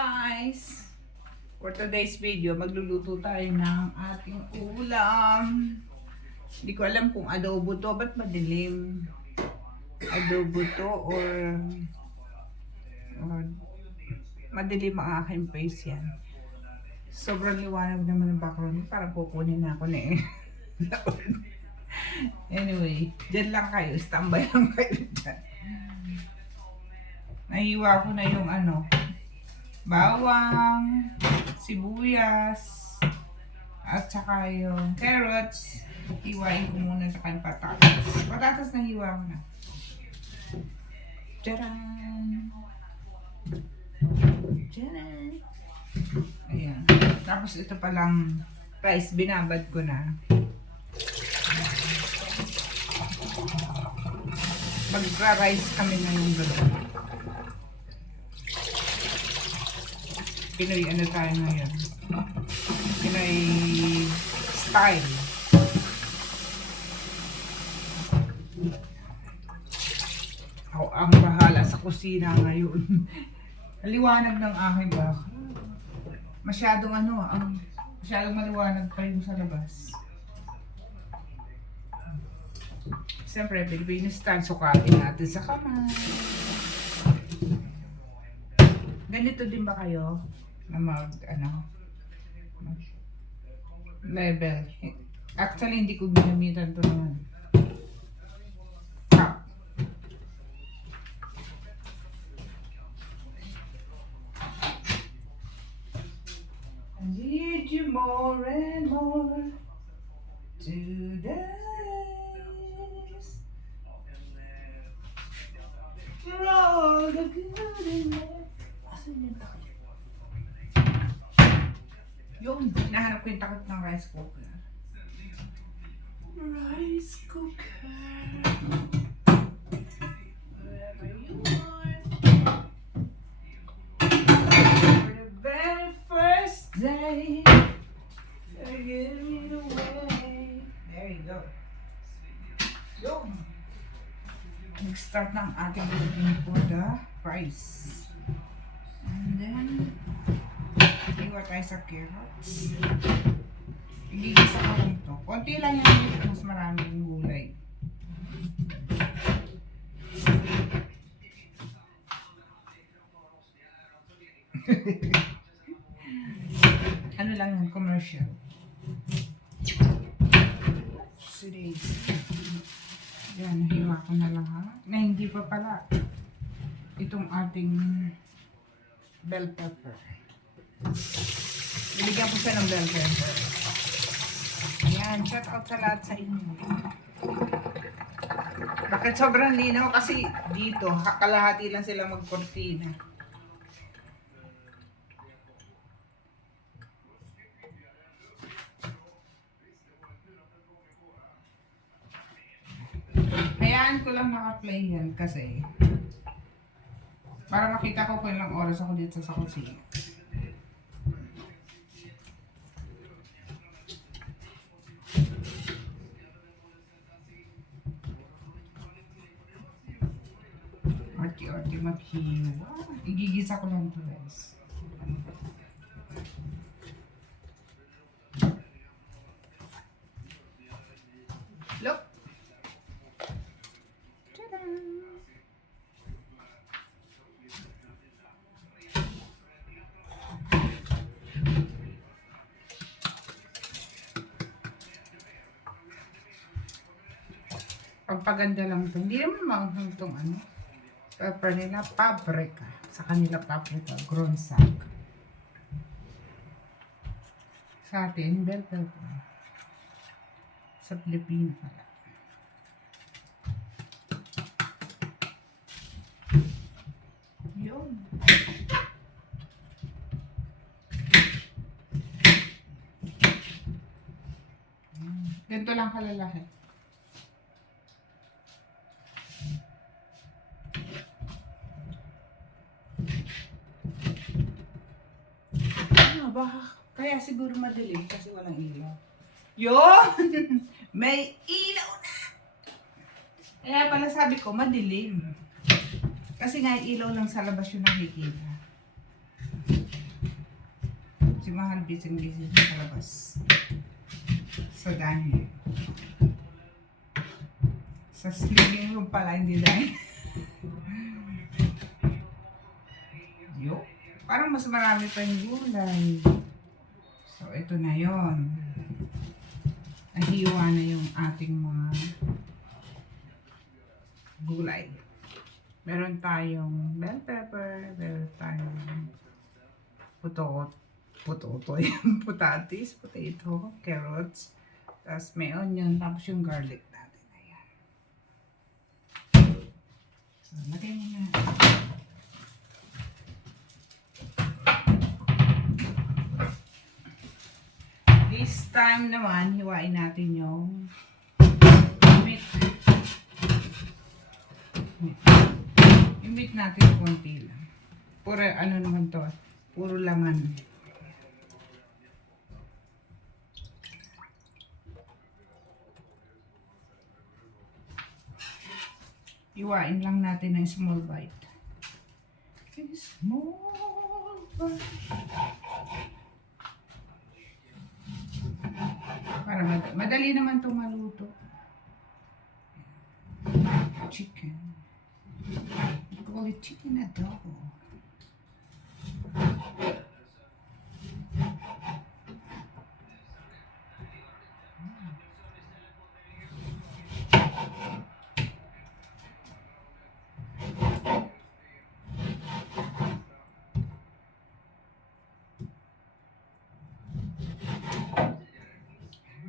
guys! For today's video, magluluto tayo ng ating ulam. Hindi ko alam kung adobo to, ba't madilim? Adobo to or madilim ang aking face yan. Sobrang liwanag naman ng background. Parang kukunin na ako na eh. Anyway, dyan lang kayo. Standby lang kayo dyan. Nahiwa ko na yung bawang, sibuyas, at saka yung carrots. Hiwain ko muna sa kanyang patatas. Patatas na hiwa ko na. Tcharan! Tcharan! Ayan. Tapos ito palang rice, binabad ko na. Magra-rice kami ngayong gabi. Pinoy tayo ngayon. Pinoy style. Ako ang bahala sa kusina ngayon. Liwanag ng aking background. Masyadong masyadong maliwanag pa yung sa labas. Siyempre, Filipino style, sukatin natin sa kamay. Ganito din ba kayo na level? Actually, hindi ko ginamitan ito naman. I need you more and more today. For all the good in life. Asan yung takot? Yung, hinahanap ko yung takot ng rice cooker. Rice cooker. Wherever you are. For the very first day. Give me the way. There you go. Yung. Nag-start ng ating cooking for the rice. And then, iwa tayo sa carrots. Igigisa ko lang ito. Konti lang yan dito, mas maraming gulay. Ano lang yan, commercial. Serious. Yan, nahiwa ko na lang ha. Na hindi pa pala itong ating bell pepper. Nilagyan ko siya ng bell pepper. Ayan, shout out sa lahat sa inyo. Bakit sobrang linaw? Kasi dito, kalahati lang sila magkortina. Hayaan ko lang naka-play yan kasi para makita ko kung ilang oras ako dito sa kusina. Arti-arti maghiwa. Igigisa ko lang ito guys. Look! Pagpaganda lang ito. Hindi naman maanghang itong pepper nila, paprika. Sa kanila paprika, grown sack. Sa atin, bell pepper. Sa Pilipino pala. Yun. Ganito lang kalalaki. Kaya siguro madilim kasi walang ilaw. Yun! May ilaw na! Kaya pala sabi ko, madilim. Kasi nga ilaw lang sa labas yung nakikita. Si Mahal busy-busy sa labas. Sa dining. Sa living room pala, hindi dahil. Yo. Parang mas marami pa yung gulay. So, ito na yon. Nahiwa na yung ating mga gulay. Meron tayong bell pepper, meron tayong putatis, potato, carrots, tapos may onion, tapos yung garlic natin. Ayan. So, lagay mo na. This time naman, hiwain natin yung meat. Yung meat natin, konti lang. Puro ano naman to, puro laman. Hiwain lang natin ng small bite. Small bite. Para madali naman itong maluto. Chicken. We call it chicken adobo.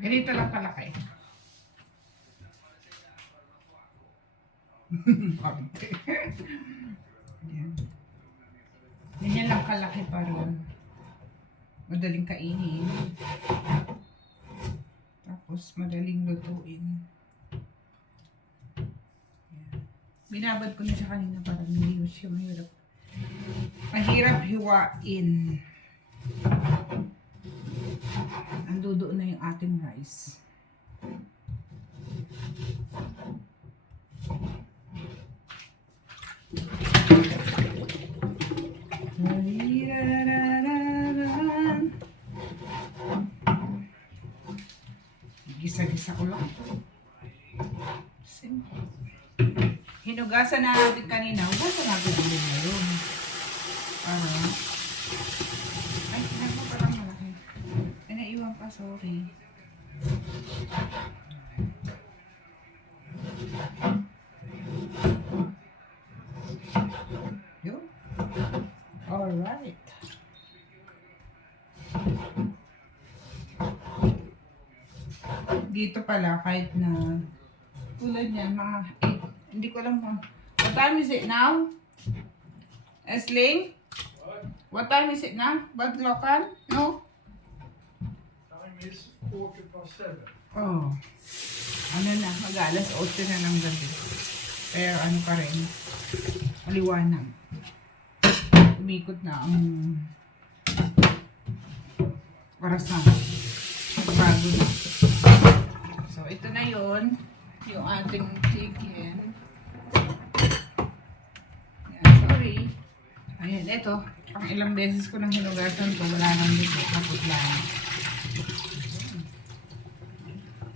Ganito lang kalaki. Yan. Ganyan lang kalaki para madaling kainin. Tapos madaling lutuin. Yan. Binabad ko na siya kanina para hindi siya mahirap. Mahirap hiwain. Nandudo na yung ating rice. Gisa-gisa ko lang. Simple. Hinugasan na natin kanina. Hugasan natin ulit ngayon. Ay, nako parang malaki. Ay, naiwan pa, sorry. Yun. Alright. Dito pala, kahit na tulad niyan, mga 8, hindi ko alam kung, what time is it now? Esling? What time is it now? Baglokan? No? Time is 7:15. Oh. Ano na, mag-alas 8 na ng gabi. Pero ano pa rin, maliwanag. Umikot na ang orasan. Bago na. So, ito na yon yung ating chicken. Yan, sorry. Ayan, ito. Pang ilang beses ko nang hinugasan ko, wala nang dito. Kapot lang.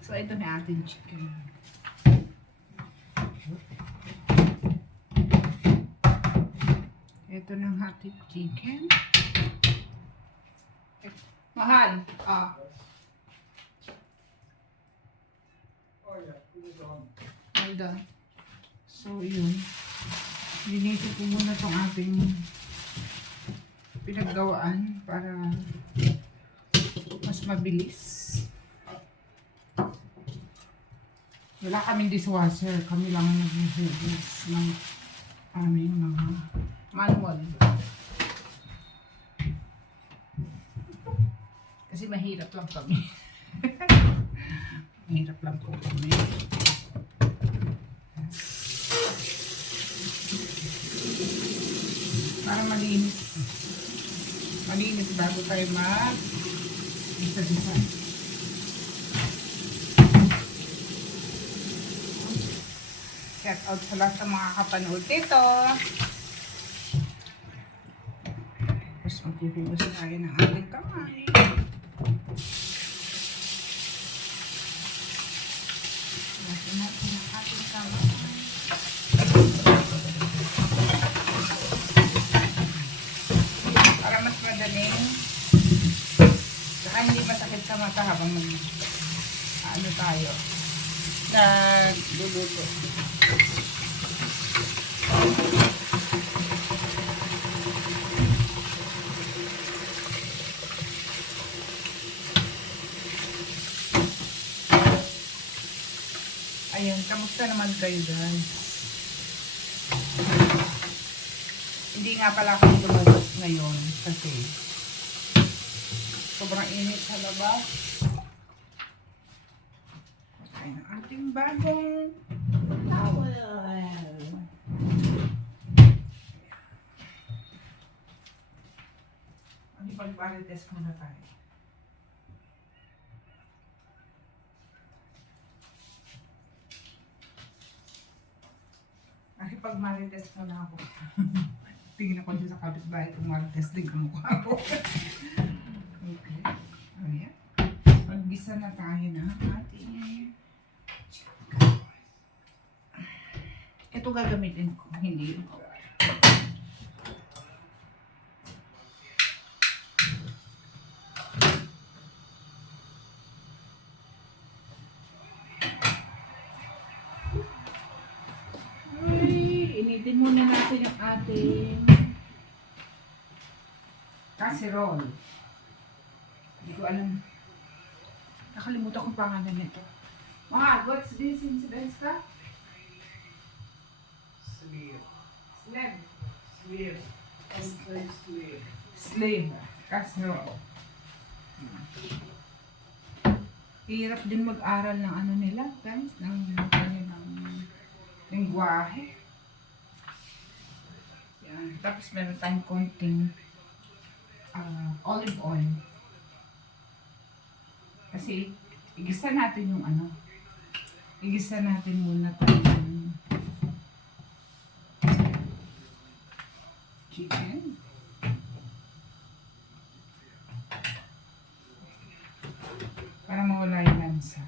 So, ito na ating chicken. Ito ng ating chicken. Mahal. Oh yeah, put it on. Hold on. So, yun. Dinito ko muna itong ating pinaggawaan para mas mabilis. Wala kaming dishwasher. Kami lang ang nag-service ng aming mga manual. Kasi mahirap lang kami. Mahirap lang po kami. Para malinis. Malinis bago tayo mag-isa-isa. Shout out sa lahat ng mga kapanood dito. Tapos guys, maghuhugas tayo ng ating kamay. Hugasin natin ang ating kamay. Para mas madaling, saka hindi masakit sa mata habang ano tayo, nagluluto. Ayun, kamusta naman kayo guys? Hindi nga pala ako lumabas ngayon kasi sobrang init sa labas. Okay, ng ating bagong towel. Ang ipag-valides muna tayo. Nakipag-marites mo na ako. Tingin ako dito sa kapitbahay kung marites din ang mukha ko. Okay. Ayan. Mag-gisa na tayo na ating... Ito gagamitin ko. Hindi yun. Initin muna natin yung ating casserole. Hindi ko alam. Nakalimutan kong pangalan nito. Mahal, what's this in Sibelska? Sleeve. Slab. Sleeve. Unplay sleeve. Slave. Casserole. Hirap din mag-aral ng ano nila, guys. Ng kanilang lingwahe. Yan. Tapos meron tayong konting olive oil. Kasi igisa natin yung ano. Igisa natin muna tayong chicken. Para mawala yung lansa.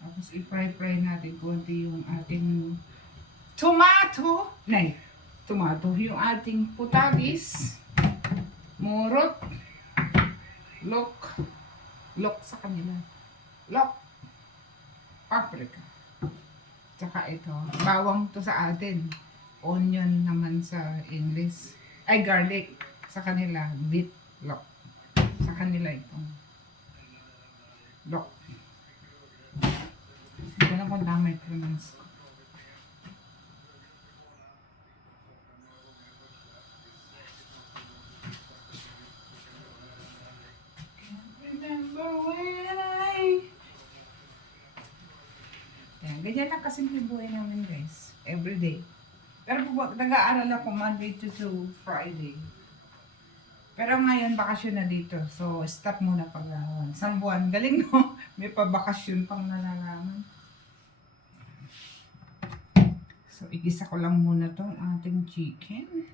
Tapos i-fry natin konti yung ating tomato. Tomato. Yung ating putagis. Murot. Lok sa kanila. Lok. Paprika. Tsaka ito. Bawang to sa atin. Onion naman sa English. Ay, garlic. Sa kanila. Beet. Lok. Sa kanila ito. Lok. Hindi na kung tama yung pronounce ko. Remember when Yan, ganyan lang kasimple buhay namin guys. Everyday. Pero nag-aaral ako Monday to Friday. Pero ngayon, bakasyon na dito. So, stop muna pag-aaral. Isang buwan. Galing no? May pa-bakasyon pang nalalaman. So, igisa ko lang muna tong ating chicken.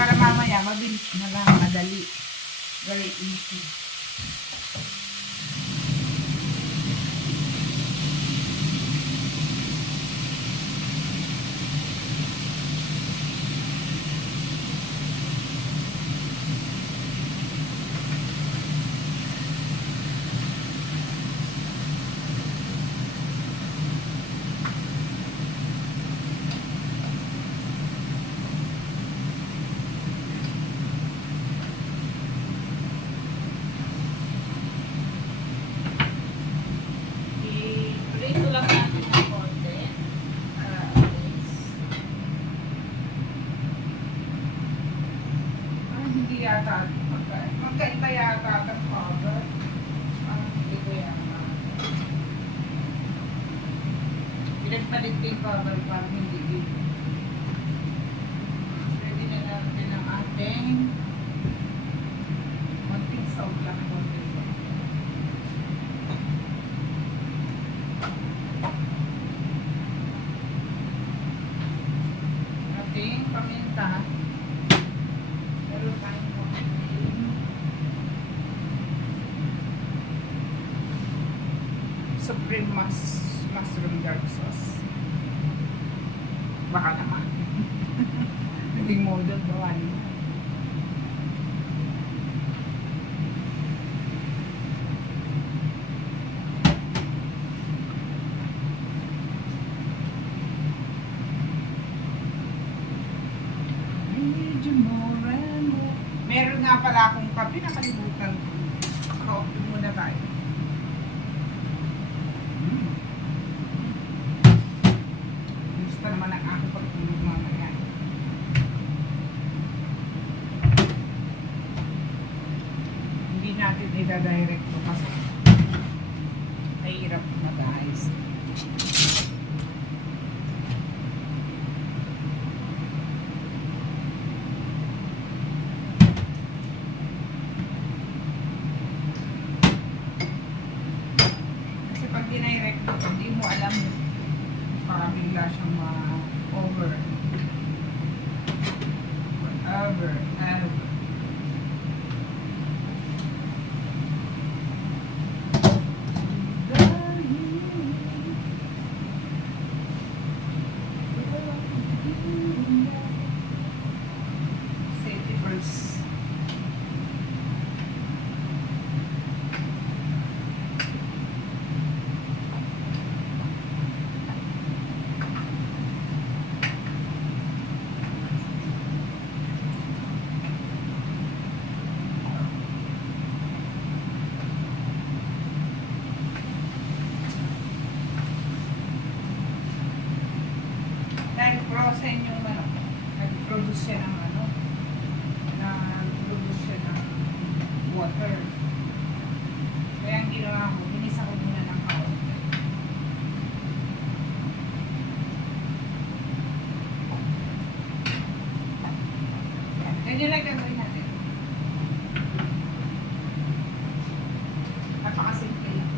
Para mamaya, mabilis na lang, madali. Very easy. Yata, magkaiba yata ang cover. Hindi ko yata. Pinagpalit ko yung cover para hindi dito. Ready na natin ang ating konting salt lang. Konting salt. Supreme Mushroom Dark Sauce. Baka naman. Hindi model, gawa niya. Meron nga pala akong kape, nakalimutan ko. Kape muna tayo. Gusto naman ang aking pagtulog mamaya. Hindi natin i-direct to kasi mahirap na guys. Kasi pag dinirect mo, hindi mo alam para bigla siyang ma-over. Whatever. Safety first. Dahil frozen yung nag-produce siya ng nag-produce siya ng water. Kaya ang ginawa ko, binisa ko muna ng kaunti. Ganyan lang gagawin natin. Napakasimple lang.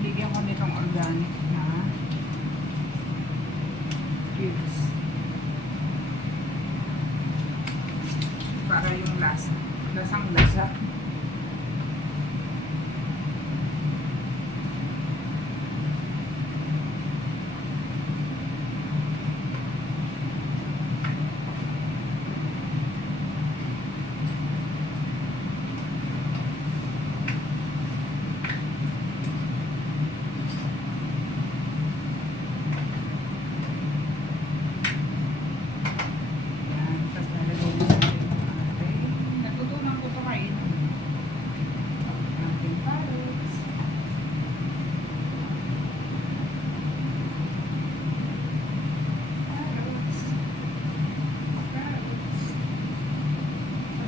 Bigyan ko nitong organic na cubes para yung lasang lasa.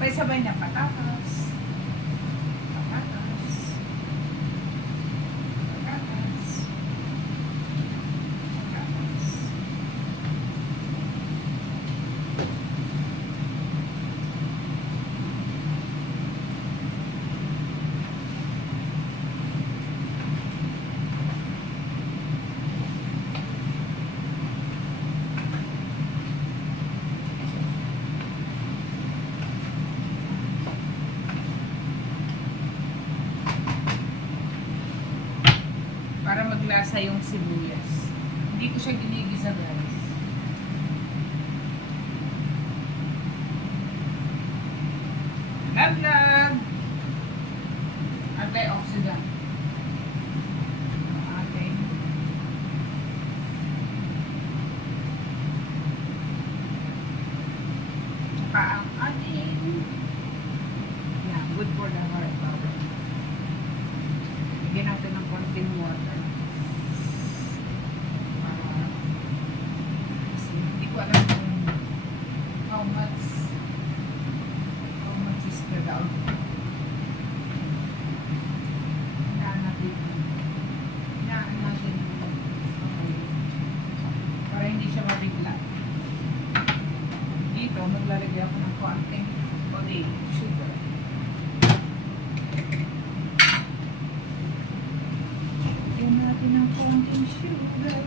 Sabay-sabay niya patatas. Patatas. Patatas. Patatas. Para maglasa yung sibuyas. Hindi ko siya ginigisa guys. Laglag! Antioxidant. Ating tsaka ang ating good for the heart. Bigyan natin ng konting water. Hindi ko alam kung how much is the down. Hinaan natin para hindi siya mabigla. Dito, maglalagay ako ng konting sugar. Lagyan natin ng konting sugar.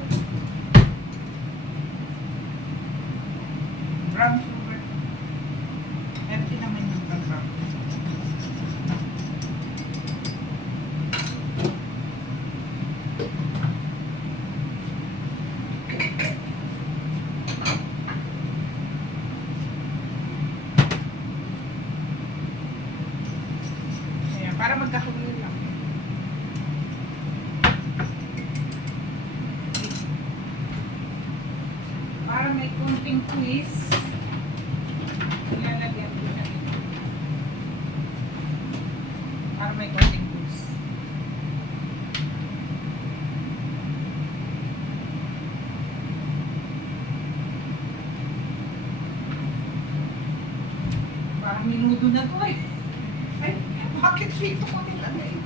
Para may konting twist, ilalagyan ko siya dito. Para may konting twist. Parang minudo na to eh. Ay, bakit dito ko nilagay?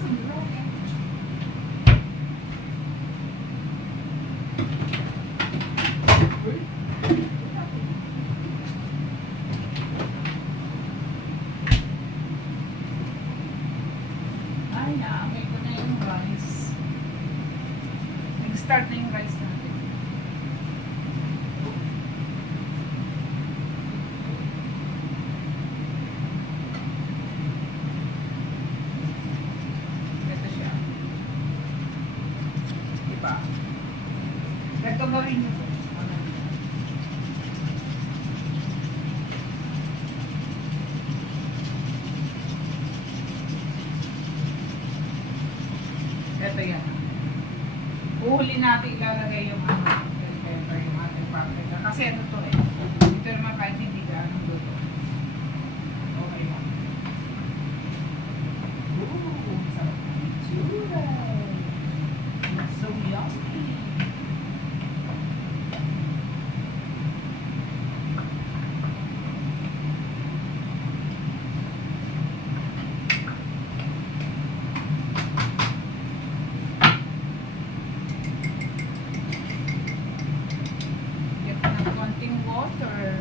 Sobra eh. Ay, naamay ko na yung rice. Nag-start na yung rice natin. Ito siya. Diba? Ito na rin yun. Ito yan. Uhuli natin ilalagay yung bell pepper, yung ating paprika. Kasi ano to eh. Ito naman kahit hindi ganong luto. Okay lang. Ooh, sarap na itsura. It's so yummy. Get ng konting water.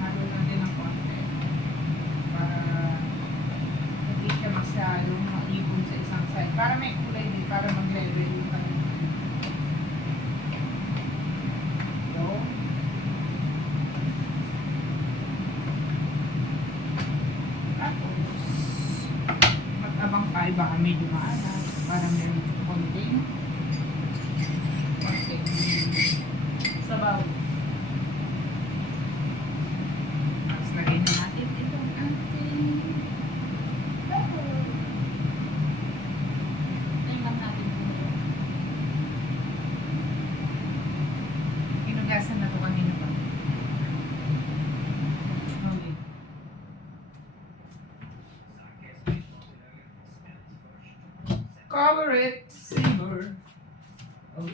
Halo natin ng konti para hindi siya masyadong maipon sa isang side. Para may kulay din, para mag-level yung kanyang. So, tapos, mag-abang tayo baka medyo maalat para meron konting sabaw. Tapos lagay na natin itong ating pepper. Tingnan natin kung hinugasan na ito kanina pa. Okay. Cover it, simmer. Oh.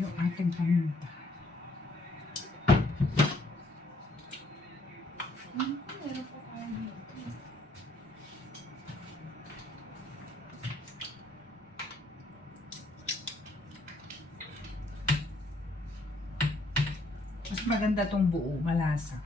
Yung ating paminta. Meron po tayo dito. Mas maganda tong buo, malasa.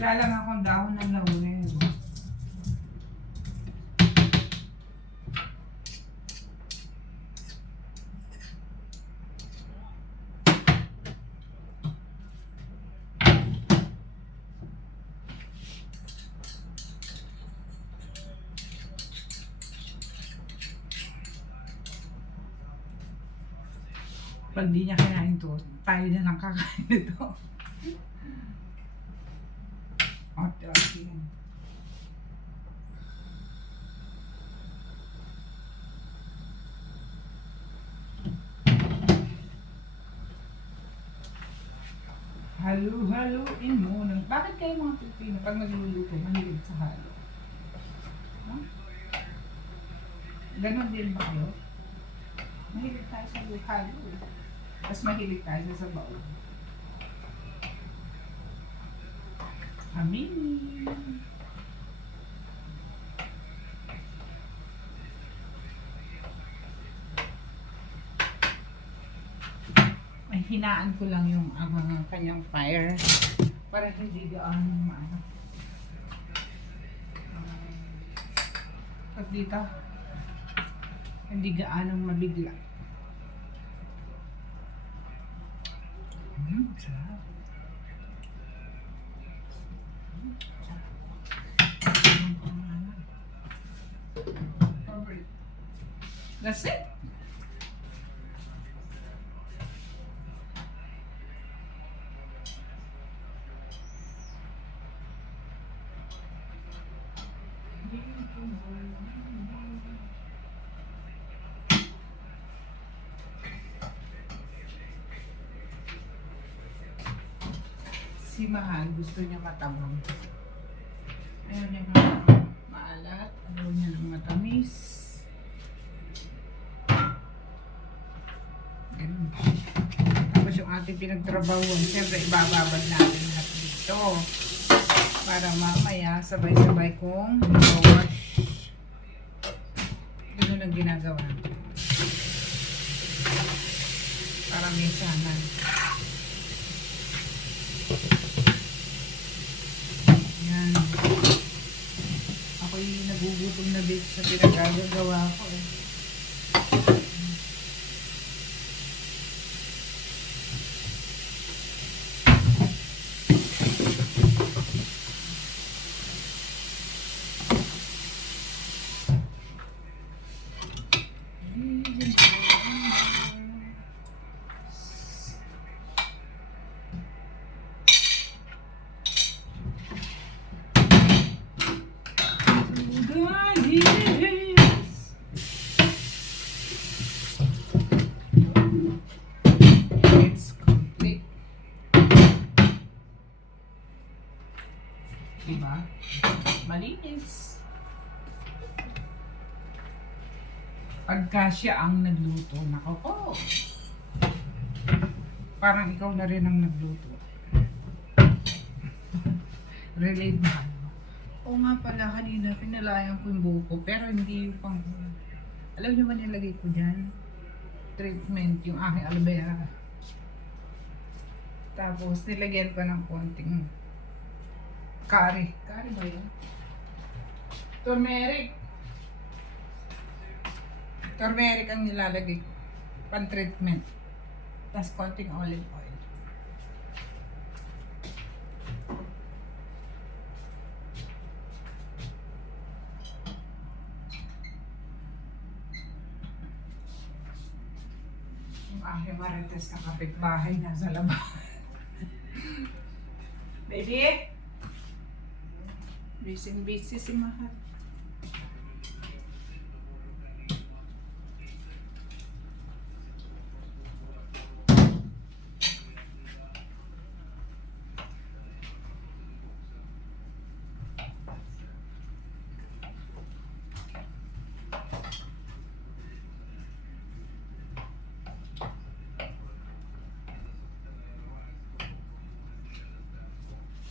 Wala lang akong dahon ng laurel. Pag di niya kinain to, tayo na lang kakain nito. Ate. Halo-haloin mo. Bakit kayo mga Pilipino pag nagluluto, mahilig sa halo? Huh? Ganon din ba kayo? Mahilig tayo sa halo. Tapos mahilig tayo sa sabaw. Amin. Ay, hinaan ko lang yung kanyang fire para hindi gaano maano. Pag dito, hindi gaano mabigla. Sarap. That's it. Si Mahal, gusto niya matabang. Ayaw niya ng maalat. Ayaw niya ng matamis. Ganun. Tapos yung ating pinagtrabahuan, siyempre ibababad natin lahat dito. Para mamaya sabay-sabay kong wash. Ganun ang ginagawa. Para may sanan. Yan. Ako'y nagugutom na dito sa pinagagawa ko eh. It's complete. Diba? Malinis. Pagka siya ang nagluto, nako po. Parang ikaw na rin ang nagluto. Relate ba? Oo nga pala, kanina pinalayan ko yung buko, pero hindi yung pang... Alam niyo ba nilagay ko dyan? Treatment, yung aking aloe vera. Tapos, nilagyan pa ng konting curry. Curry ba yun? Turmeric. Turmeric ang nilalagay ko. Pan-treatment. Tapos, konting olive oil. Yung aking marites na kapitbahay nasa labas. Baby? Busy si Mahal.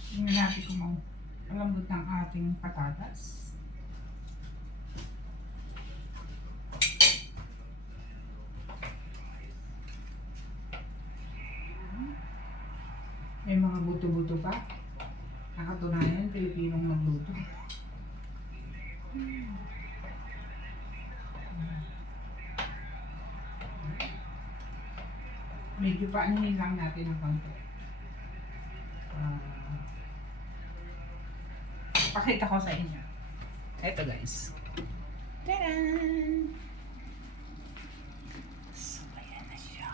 Tingnan natin kung malambot ng ating patatas. May mga buto-buto pa. Nakatunayan, Pilipinong magluto. Medyo paanihin lang natin ang konti. Pakita ko sa inyo. Ito guys. Tadaan! So, ayan na siya.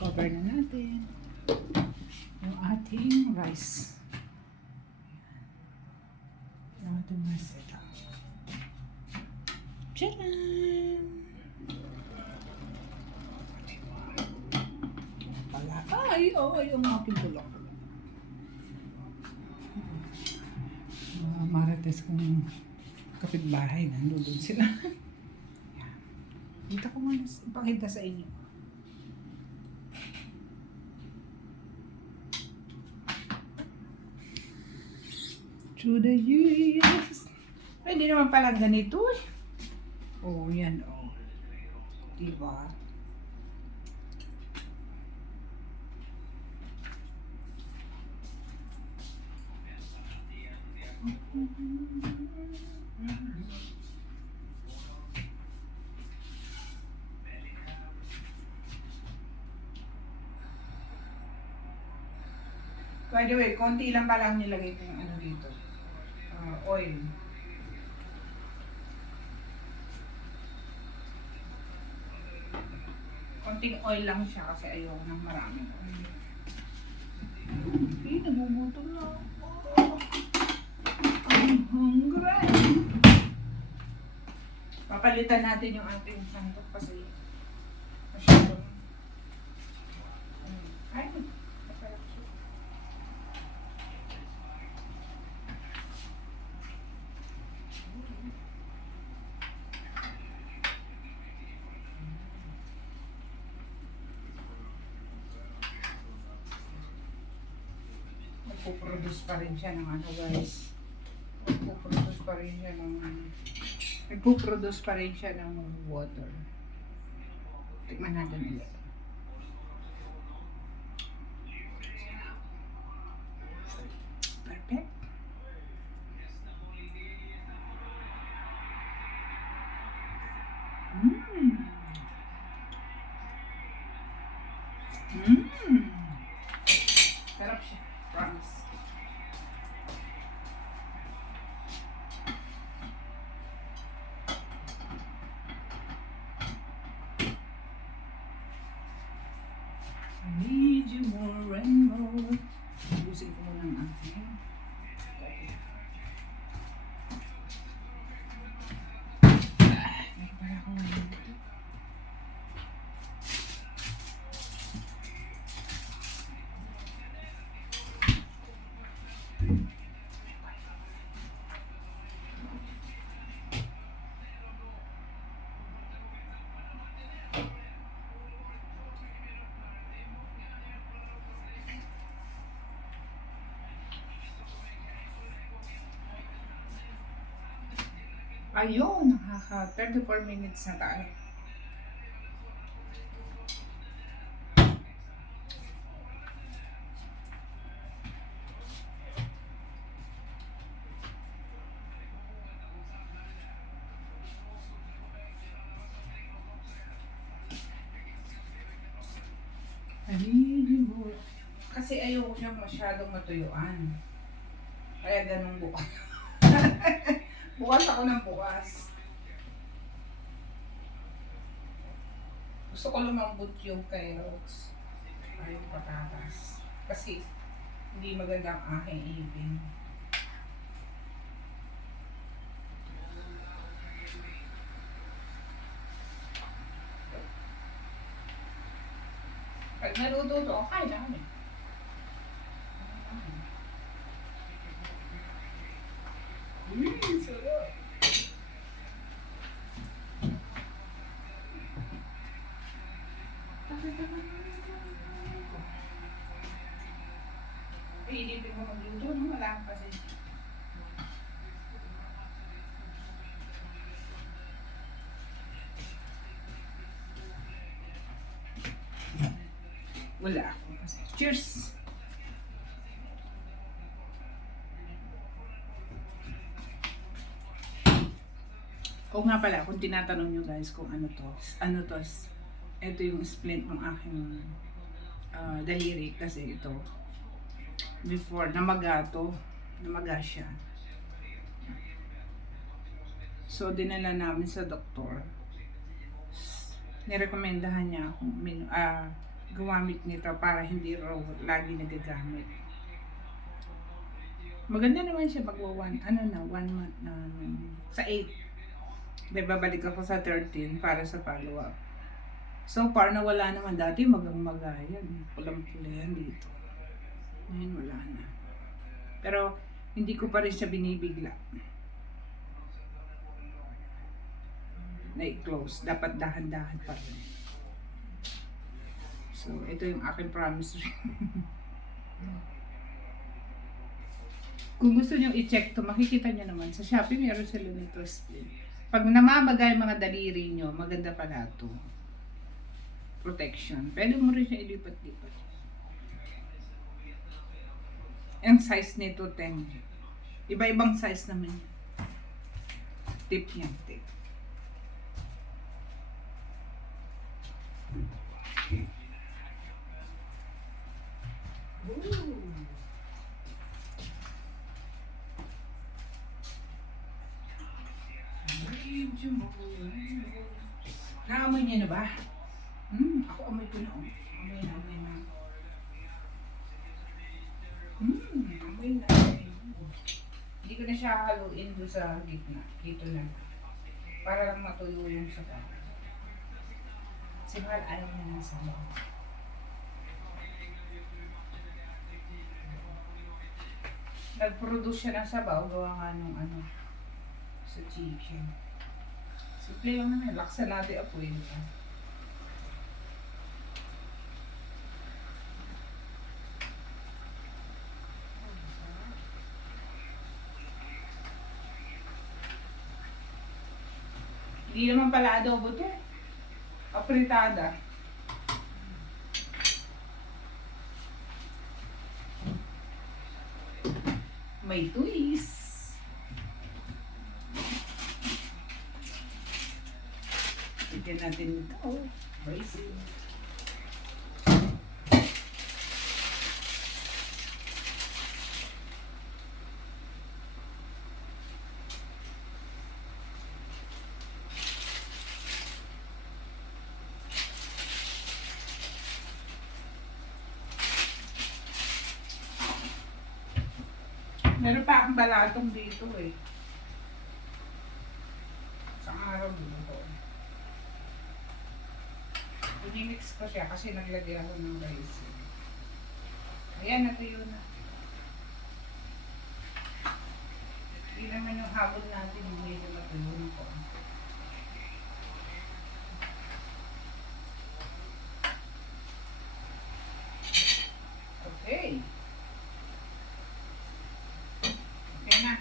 Cover na natin yung ating rice. Yung ating rice ito. Tadaan! Ay, yung aking bulok. Marites kong kapitbahay, nandun sila. Yan. Dito ko muna ipakita sa inyo. Through the years. Ay, hindi naman pala ganito eh. Oh, yan oh. Diba? By the way, konti lang pala ang nilagay ko yung ano dito. Oil. Konting oil lang siya kasi ayoko ng maraming oil. Okay, nagugutom na ako. I'm hungry. Papalitan natin yung ating santok kasi masyadong ay, masarap siya. Nagpo-produce pa rin siya ng ano guys. Nagpo-produce pa rin siya ng water. Tikman natin ulit. Perfect. Sarap siya. Promise. I need you more and more. Ubusin ko muna ang aking. Meron pala akong ngayon dito. Ayun, nakaka 34 minutes na tayo. Kasi ayoko siya masyadong matuyuan. Kaya ganun bukas. Bukas ako ng bukas. Gusto ko lumambot yung carrots. Ay, yung patatas. Kasi hindi maganda ang aking ipin. Pag naluto to, okay namin. Sarap. Iinipin mo magluto, no? Wala kang kasi. Wala ako. Cheers! O nga pala, kung tinatanong nyo guys kung ano to, ito yung splint ng aking daliri kasi ito, before, namaga siya. So, dinala namin sa doktor. Nirekomendahan niya akong gumamit nito para hindi raw lagi nagagamit. Maganda naman siya one month na sa 8. May babalik ako sa 13 para sa follow-up. So far, nawala naman. Dati magang-maga yan. Pulang-pula yan dito. Ngayon wala na. Pero hindi ko pa rin siya binibigla. Na-close. Dapat dahan-dahan pa rin. So, ito yung aking promise ring. Kung gusto nyo i-check to, makikita nyo naman. Sa Shopee, meron sila nito split. Pag namamagay mga daliri nyo, maganda pala ito. Protection. Pwede mo rin siya ilipat-lipat. Ang size nito, 10. Iba-ibang size naman yan. Tip yan, tip. Ooh. Naamoy niya na ba? Ako amoy ko na. Amoy na. Amoy na. Hindi ko na siya haluin doon sa gitna. Dito na. Para lang matuyo yung sabaw. Si Mahal ayaw niya ng sabaw. Nag-produce siya ng sabaw. Gawa nga nung sa chicken. Simple lang naman. Laksan natin apoy. Diba? Hindi naman pala adobo to. Apritada. May twist. Tignan natin ito. Basil. Meron pa akong balatong dito eh. Sa araw dito. Unimix ko siya kasi naglagay ako ng rice. Ayan, natuyo na. Hindi naman yung habol natin yung medyo natuyo na ko. Okay. Okay na.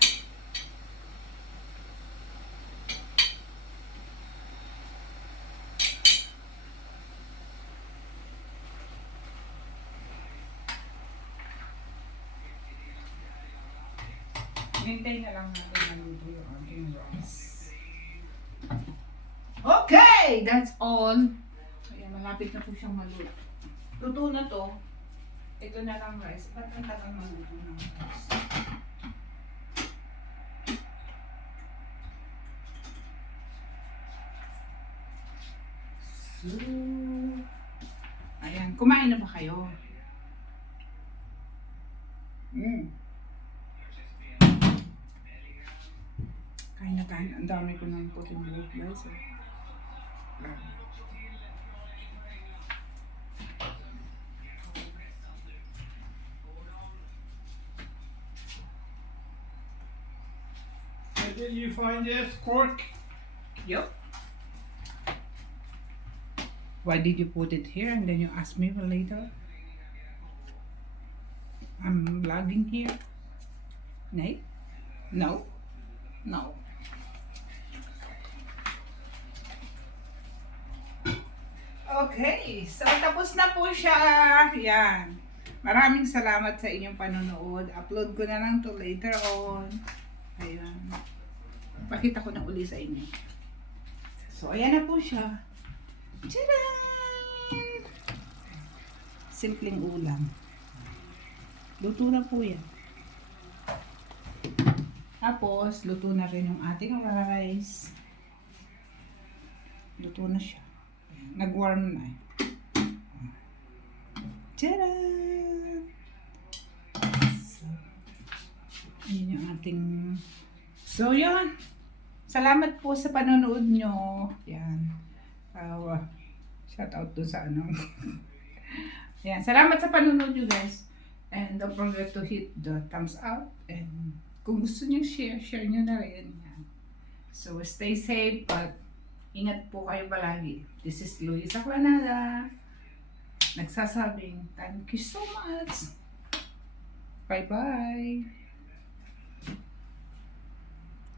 Hintay na lang natin maluto yung ating rice. Okay! That's all. Ayan, malapit na po siyang maluto. Luto na to. Ito na lang rice. Ba't ang tagal maluto ng rice? So, ayan. Kumain na ba kayo? Kain na kain. Ang dami ko ng puting buhok guys. Where did you find this cork? Yup. Why did you put it here and then you ask me later? I'm vlogging here. Nay? No? No. Okay, so tapos na po siya. Yan. Maraming salamat sa inyong panonood. Upload ko na lang to later on. Ayan. Pakita ko na uli sa inyo. So, ayan na po siya. Tcharam! Simpleng ulam. Luto na po yan. Tapos, luto na rin yung ating rice. Luto na siya. Nag-warm na eh. Tcharam! So, yun yung ating... So, yun. Salamat po sa panonood nyo. Yan. Shout out to sa ano. Yan. Salamat sa panonood nyo guys. And don't forget to hit the thumbs up. And kung gusto nyo share nyo na rin. Yan. So, stay safe but ingat po kayo palagi. This is Luisa Clanada. Nagsasabing, thank you so much. Bye-bye.